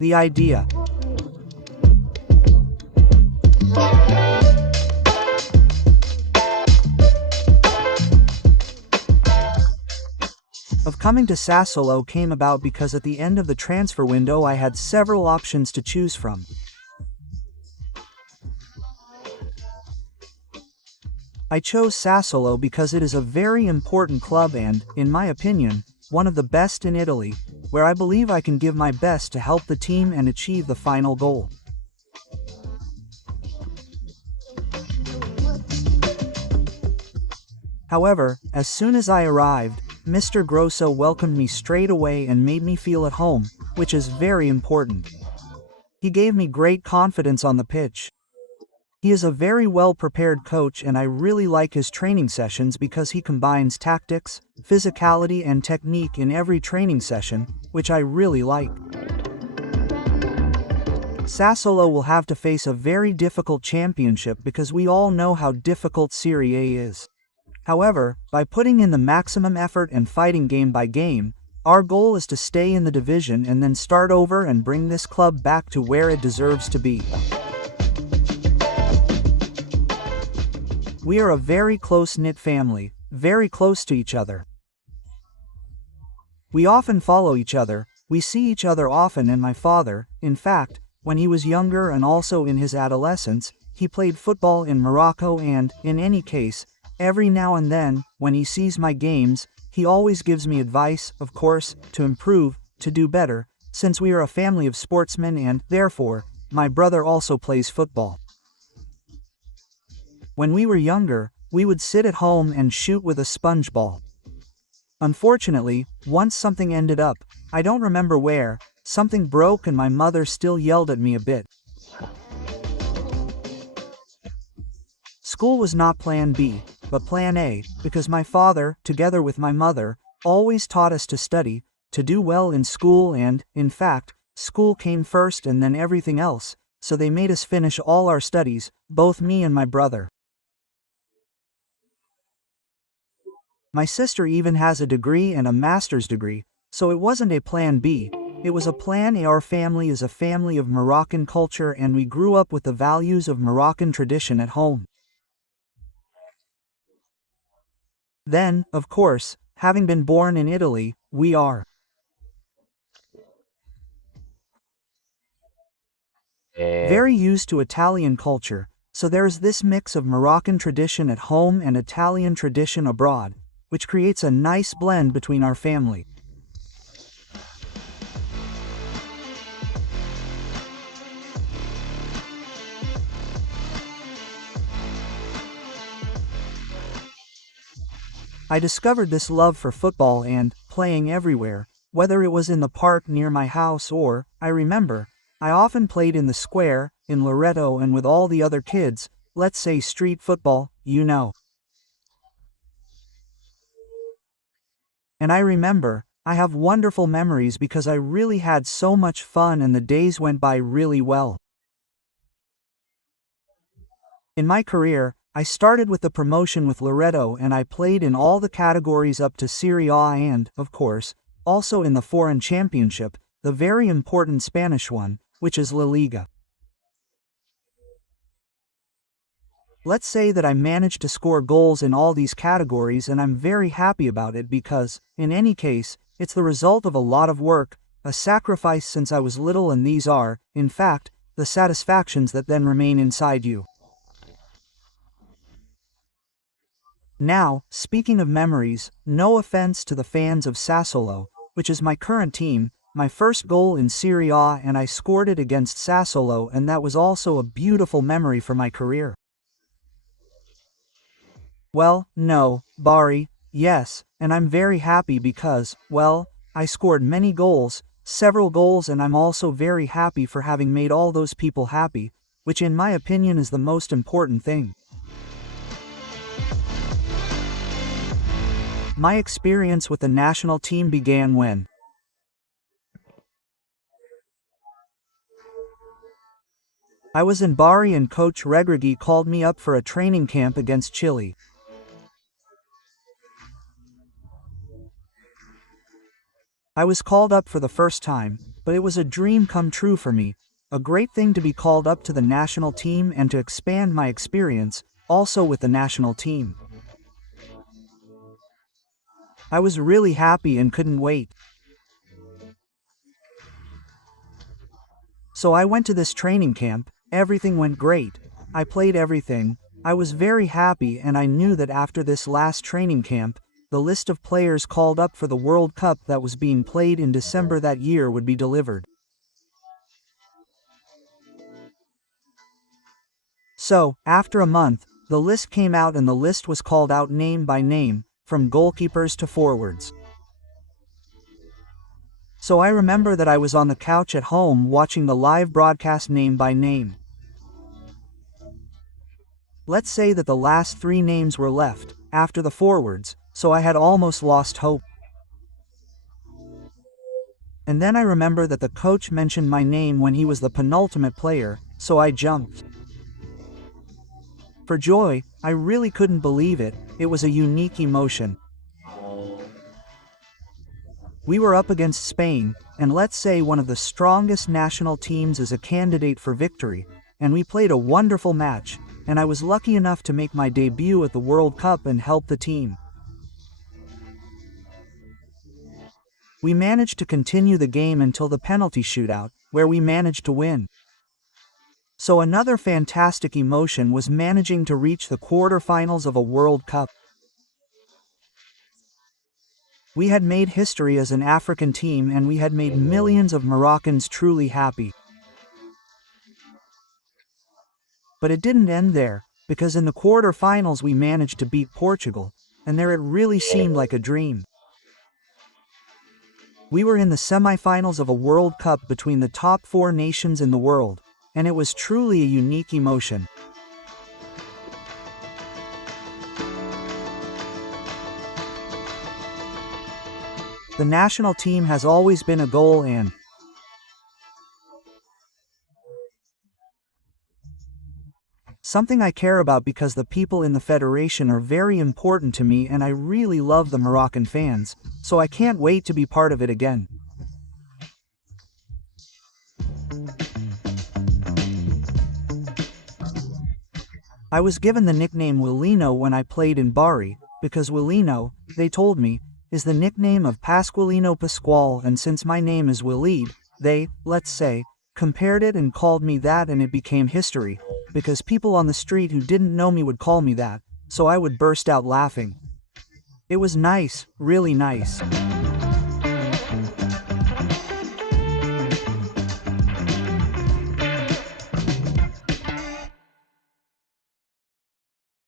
The idea of coming to Sassuolo came about because at the end of the transfer window I had several options to choose from. I chose Sassuolo because it is a very important club and, in my opinion, one of the best in Italy, where I believe I can give my best to help the team and achieve the final goal. However, as soon as I arrived, Mr. Grosso welcomed me straight away and made me feel at home, which is very important. He gave me great confidence on the pitch. He is a very well-prepared coach and I really like his training sessions because he combines tactics, physicality and technique in every training session, which I really like. Sassuolo will have to face a very difficult championship because we all know how difficult Serie A is. However, by putting in the maximum effort and fighting game by game, our goal is to stay in the division and then start over and bring this club back to where it deserves to be. We are a very close-knit family, very close to each other. We often follow each other, we see each other often, and my father, in fact, when he was younger and also in his adolescence, he played football in Morocco and, in any case, every now and then, when he sees my games, he always gives me advice, of course, to improve, to do better, since we are a family of sportsmen and, therefore, my brother also plays football. When we were younger, we would sit at home and shoot with a sponge ball. Unfortunately, once something ended up, I don't remember where, something broke and my mother still yelled at me a bit. School was not plan B, but plan A, because my father, together with my mother, always taught us to study, to do well in school and, in fact, school came first and then everything else, so they made us finish all our studies, both me and my brother. My sister even has a degree and a master's degree, so it wasn't a plan B, it was a plan A. Our family is a family of Moroccan culture and we grew up with the values of Moroccan tradition at home. Then, of course, having been born in Italy, we are very used to Italian culture, so there's this mix of Moroccan tradition at home and Italian tradition abroad, which creates a nice blend between our family. I discovered this love for football and playing everywhere, whether it was in the park near my house or, I remember, I often played in the square, in Loreto and with all the other kids, let's say street football, you know. And I remember, I have wonderful memories because I really had so much fun and the days went by really well. In my career, I started with the promotion with Loreto and I played in all the categories up to Serie A and, of course, also in the foreign championship, the very important Spanish one, which is La Liga. Let's say that I managed to score goals in all these categories and I'm very happy about it because, in any case, it's the result of a lot of work, a sacrifice since I was little, and these are, in fact, the satisfactions that then remain inside you. Now, speaking of memories, no offense to the fans of Sassuolo, which is my current team, my first goal in Serie A and I scored it against Sassuolo and that was also a beautiful memory for my career. Well, no, Bari, yes, and I'm very happy because, well, I scored many goals, several goals, and I'm also very happy for having made all those people happy, which in my opinion is the most important thing. My experience with the national team began when I was in Bari and Coach Regragui called me up for a training camp against Chile. I was called up for the first time, but it was a dream come true for me, a great thing to be called up to the national team and to expand my experience, also with the national team. I was really happy and couldn't wait. So I went to this training camp, everything went great. I played everything, I was very happy, and I knew that after this last training camp, the list of players called up for the World Cup that was being played in December that year would be delivered. So, after a month, the list came out and the list was called out name by name, from goalkeepers to forwards. So I remember that I was on the couch at home watching the live broadcast name by name. Let's say that the last 3 names were left, after the forwards, so I had almost lost hope. And then I remember that the coach mentioned my name when he was the penultimate player, so I jumped. For joy, I really couldn't believe it, it was a unique emotion. We were up against Spain, and let's say one of the strongest national teams as a candidate for victory, and we played a wonderful match, and I was lucky enough to make my debut at the World Cup and help the team. We managed to continue the game until the penalty shootout, where we managed to win. So another fantastic emotion was managing to reach the quarterfinals of a World Cup. We had made history as an African team and we had made millions of Moroccans truly happy. But it didn't end there, because in the quarterfinals we managed to beat Portugal, and there it really seemed like a dream. We were in the semifinals of a World Cup between the top 4 nations in the world, and it was truly a unique emotion. The national team has always been a goal and something I care about because the people in the federation are very important to me and I really love the Moroccan fans, so I can't wait to be part of it again. I was given the nickname Willino when I played in Bari, because Willino, they told me, is the nickname of Pasqualino Pasquale, and since my name is Waleed, they, let's say, compared it and called me that, and it became history, because people on the street who didn't know me would call me that, so I would burst out laughing. It was nice, really nice.